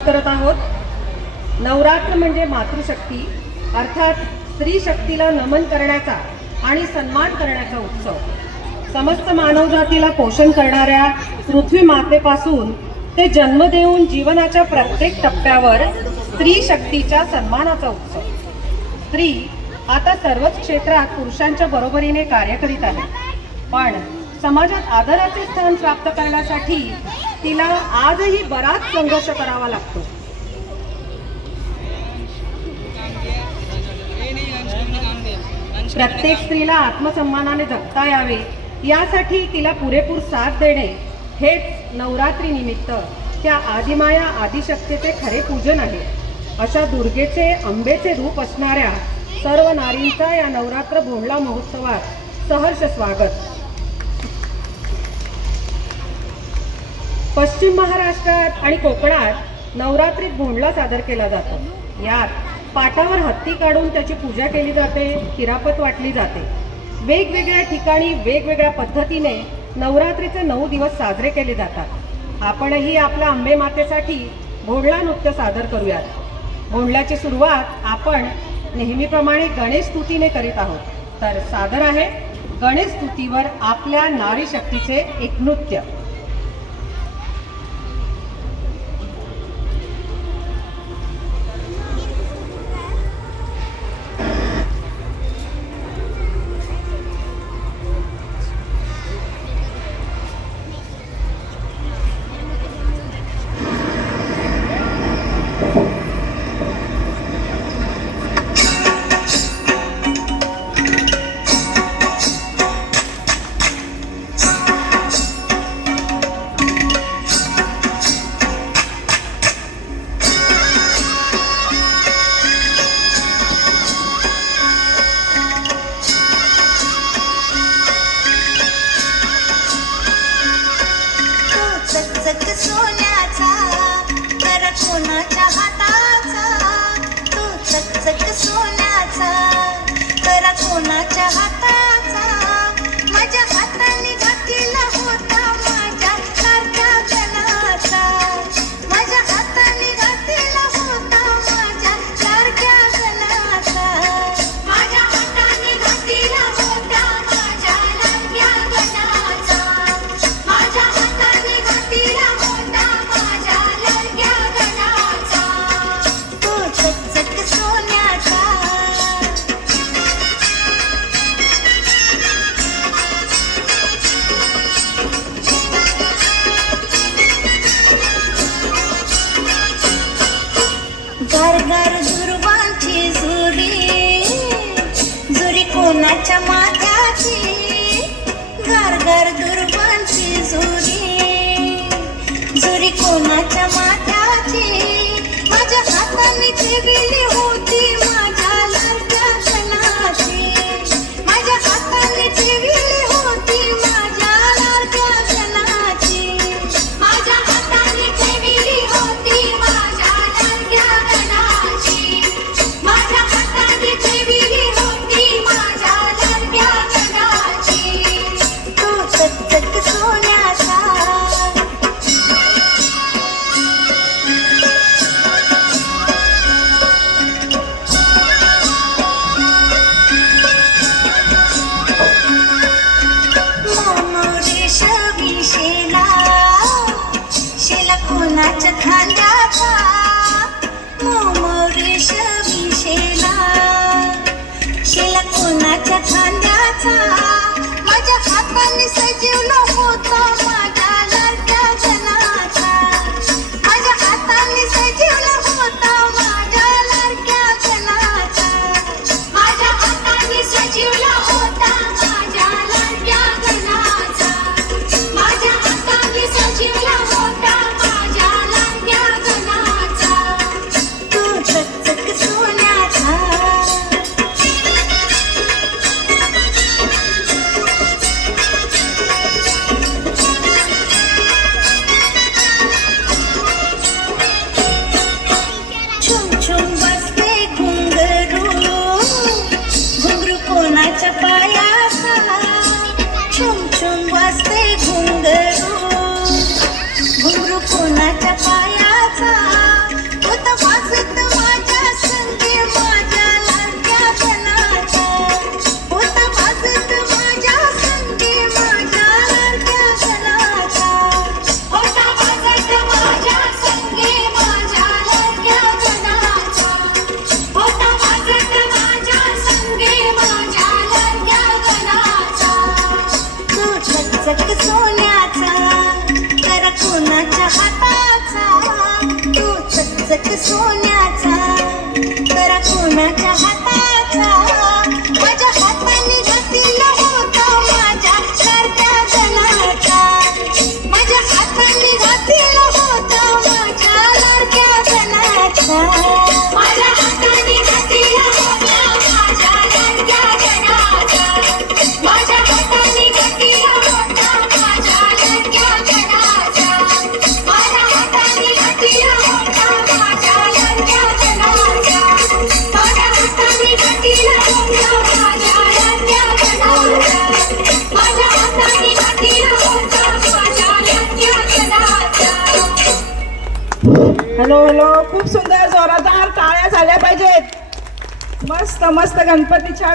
करत आहोत। नवरात्र म्हणजे मातृशक्ती अर्थात स्त्री शक्तीला नमन करण्याचा आणि सन्मान करण्याचा उत्सव। समस्त मानवजातीला पोषण करणाऱ्या पृथ्वी मातेपासून ते जन्म देऊन जीवनाच्या प्रत्येक टप्प्यावर स्त्री शक्तीच्या सन्मानाचा उत्सव। स्त्री आता सर्वच क्षेत्रात पुरुषांच्या बरोबरीने कार्य करीत आहे, पण समाजात आदराचे स्थान प्राप्त करण्यासाठी तिला आजही बराच संघर्ष करावा लागतो। प्रत्येक स्त्रीला आत्मसन्मानाने जगता यावे यासाठी तिला पुरेपूर साथ देणे हेच नवरात्री निमित्त त्या आदिमाया आदिशक्तीचे खरे पूजन आहे। अशा दुर्गेचे अंबेचे रूप असणाऱ्या सर्व नारींचा या नवरात्र भोंडला महोत्सवात सहर्ष स्वागत। पश्चिम महाराष्ट्रात आणि कोकणात नवरात्रीत भोंडला सादर केला जातो। यात पाटावर हत्ती काढून त्याची पूजा केली जाते, किरापत वाटली जाते। वेगवेगळ्या ठिकाणी वेगवेगळ्या पद्धतीने नवरात्रीचे 9 दिवस साजरे केले जातात। आपणही आपल्या अंबे मातेसाठी भोंडला नृत्य सादर करूयात। भोंडल्याची सुरुवात आपण नेहमीप्रमाणे गणेश स्तुतीने करीत आहोत, तर सादर आहे गणेश स्तुतीवर आपल्या नारी शक्तीचे एक नृत्य। कोणाच्या माथ्याची माझ्या हाताने ठेवली होती माझ्या लाडक्या सणाची, माझ्या हाताने ठेवली होती माझ्या लाडक्या सणाची, माझ्या हाताने ठेवली होती माझ्या लाडक्या सणाची, माझ्या हाताने ठेवली होती माझ्या लाडक्या सणाची। तो चकचक सोन्याचा मस्तक सोन्याचा करा कोणाच्या हाताचा माझ्या हाताने घातलेला होता माझ्या लाडक्या जनाचा माझ्या हाताने घातलेला होता माझ्या लाडक्या जनाचा माझ्या हाताने घातलेला होता माझ्या लाडक्या जनाचा माझ्या हाताने घातलेला होता माझ्या लाडक्या जनाचा माझ्या हाताने घातलेला होता माझ्या लाडक्या जनाचा माझ्या हाताने घातलेला होता माझ्या लाडक्या जनाचा माझ्या हाताने घातलेला होता माझ्या लाडक्या जनाचा. हॅलो हॅलो, खूप सुंदर जोरदार टाळ्या झाल्या पाहिजेत. मस्त मस्त गणपती छान